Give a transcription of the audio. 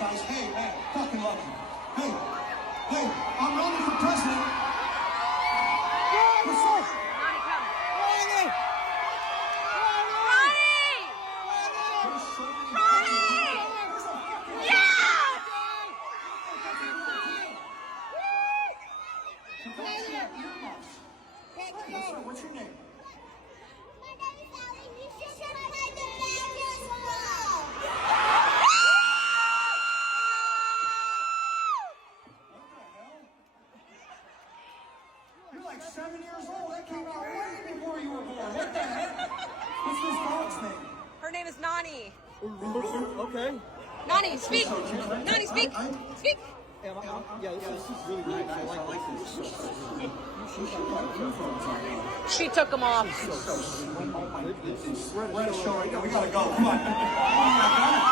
guys. Hey, man, fucking love you. Hey, I'm running for president. What's up? Ronnie, come. Ronnie! Ronnie! Yeah! What's your name? My name is Allie. You should play the basketball. What the hell? You're like 7 years old. That came out way before you were born. What the heck? What's this dog's name? Her name is Nani. Okay. Nani, speak. Nani, speak. Speak. Yeah, this is really nice. I like this. She took them off. Red showing. We gotta go. Come on.